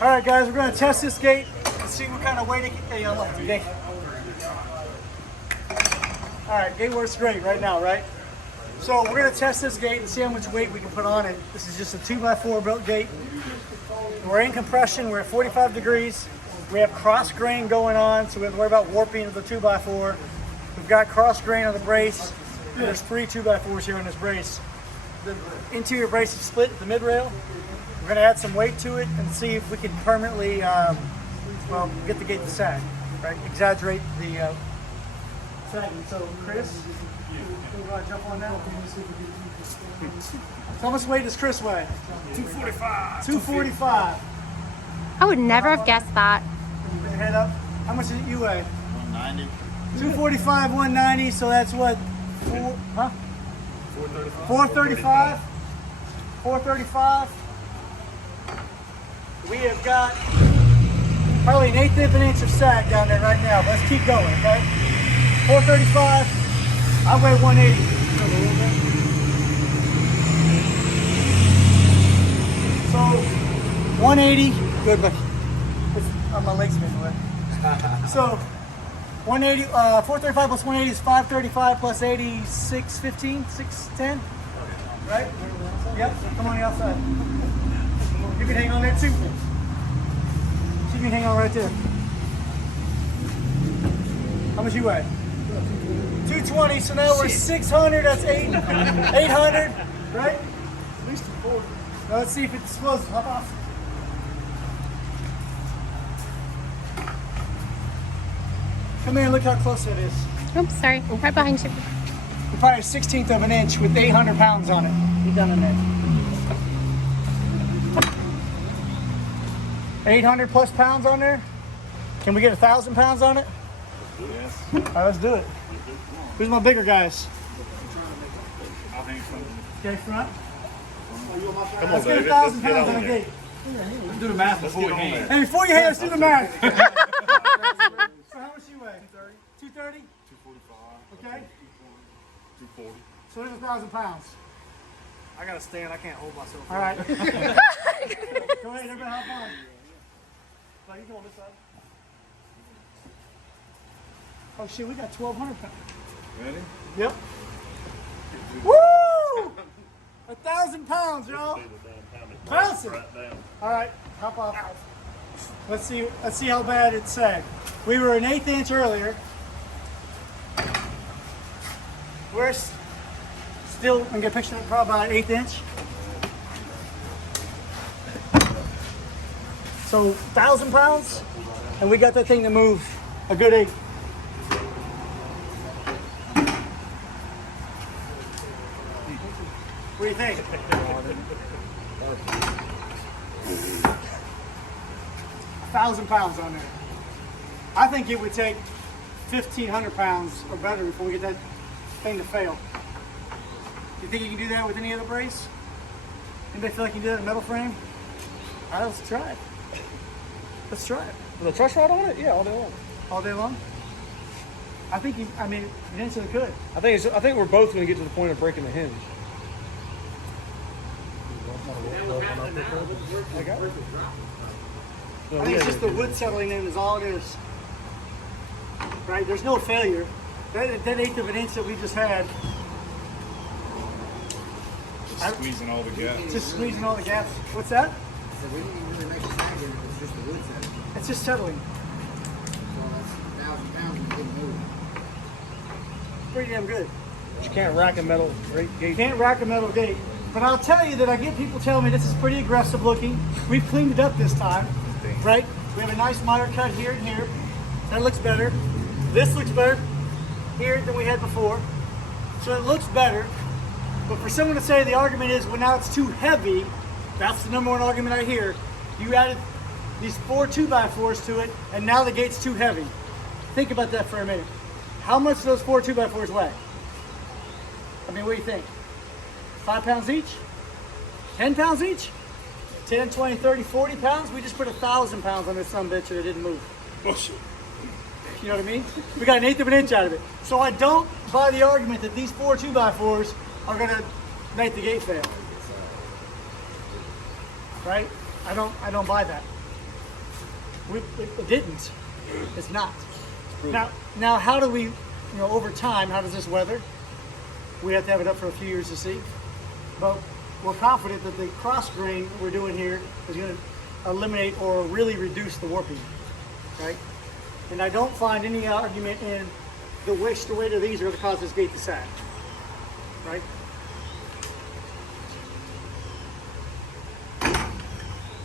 All right, guys, we're going to test this gate and see what kind of weight it can. Hey, unlock the gate. All right, gate works great right now, right? So we're going to test this gate and see how much weight we can put on it. This is just a 2x4 built gate. We're in compression. We're at 45 degrees. We have cross grain going on, so we have to worry about warping of the 2x4. We've got cross grain on the brace. There's 3 2x4s here on this brace. The interior brace is split at the mid rail. We're going to add some weight to it and see if we can permanently, get the gate to sag, right? Exaggerate the sagging. So, Chris, you want to jump on that? How much weight does Chris weigh? 245. 245. I would never have guessed that. Put your head up. How much did you weigh? 190. 245, 190. So that's what? 435. 435. We have got probably an 1/8 of an inch of sag down there right now. But let's keep going, okay? 435. I weigh 180. So 180. Good, but my legs are getting wet. So 180, 435 plus 180 is 535 plus 80, 615, 610. Right? Yep. Come on the outside. You can hang on there too. You can hang on right there. How much you weigh? 220. So now we're 600. That's 800. Right? At least 4. Now let's see if it explodes. Hop off. Come here and look how close it is. Oops, sorry. Right behind you. We're probably a 1/16 of an inch with 800 pounds on it. Get down in there. 800 plus pounds on there? Can we get 1,000 pounds on it? Yes. All right, let's do it. Who's my bigger guys? I'll hang from. Okay, front. Come Let's on, get baby. 1,000 Let's pounds on get the on gate. Let's do the math before we hang. Hey, before you hang, let's do the math. So how much you weigh? 230? 245. Okay. 240. So there's 1,000 pounds. I gotta stand. I can't hold myself. All right. Go ahead, everybody hop on. So you go on this side. Oh shit, we got 1,200 pounds. Ready? Yep. Woo! 1,000 pounds, y'all. Bouncing. All right, hop off. Let's see how bad it's sagged. We were an 1/8 inch earlier. We're still, I'm gonna get a picture of it, probably about 1/8 inch. So 1,000 pounds, and we got that thing to move a good 8. What do you think? 1,000 pounds on there. I think it would take 1,500 pounds or better before we get that thing to fail. Do you think you can do that with any other brace? Anybody feel like you can do that in a metal frame? All right, let's try it. Let's try it. With a truss rod on it? Yeah, all day long. All day long? I think you potentially could. I think we're both going to get to the point of breaking the hinge. I think it's just the wood settling in is all it is. Right? There's no failure. That 1/8 of an inch that we just had, Squeezing all the gaps. just squeezing all the gaps. What's that? So we didn't even really make a sag in it, it's just the wood sag. It's just settling. So that's 1,000 pounds and it didn't move. Pretty damn good. But you can't rack a metal gate. Can't rack a metal gate. But I'll tell you that I get people telling me this is pretty aggressive looking. We've cleaned it up this time, right? We have a nice miter cut here and here. That looks better. This looks better here than we had before. So it looks better. But for someone to say the argument is, well, now it's too heavy, that's the number one argument I hear. You added these 4 2x4s to it, and now the gate's too heavy. Think about that for a minute. How much do those 4 2x4s weigh? I mean, what do you think? 5 pounds each? 10 pounds each? 10, 20, 30, 40 pounds? We just put 1,000 pounds on this sumbitch and it didn't move. You know what I mean? We got 1/8 of an inch out of it. So I don't buy the argument that these 4 2x4s are gonna make the gate fail. Right? I don't buy that. It didn't. It's not. Now, how do we, over time, how does this weather? We have to have it up for a few years to see. But we're confident that the cross grain that we're doing here is going to eliminate or really reduce the warping, right? And I don't find any argument in the extra weight of these are going to cause this gate to sag, right?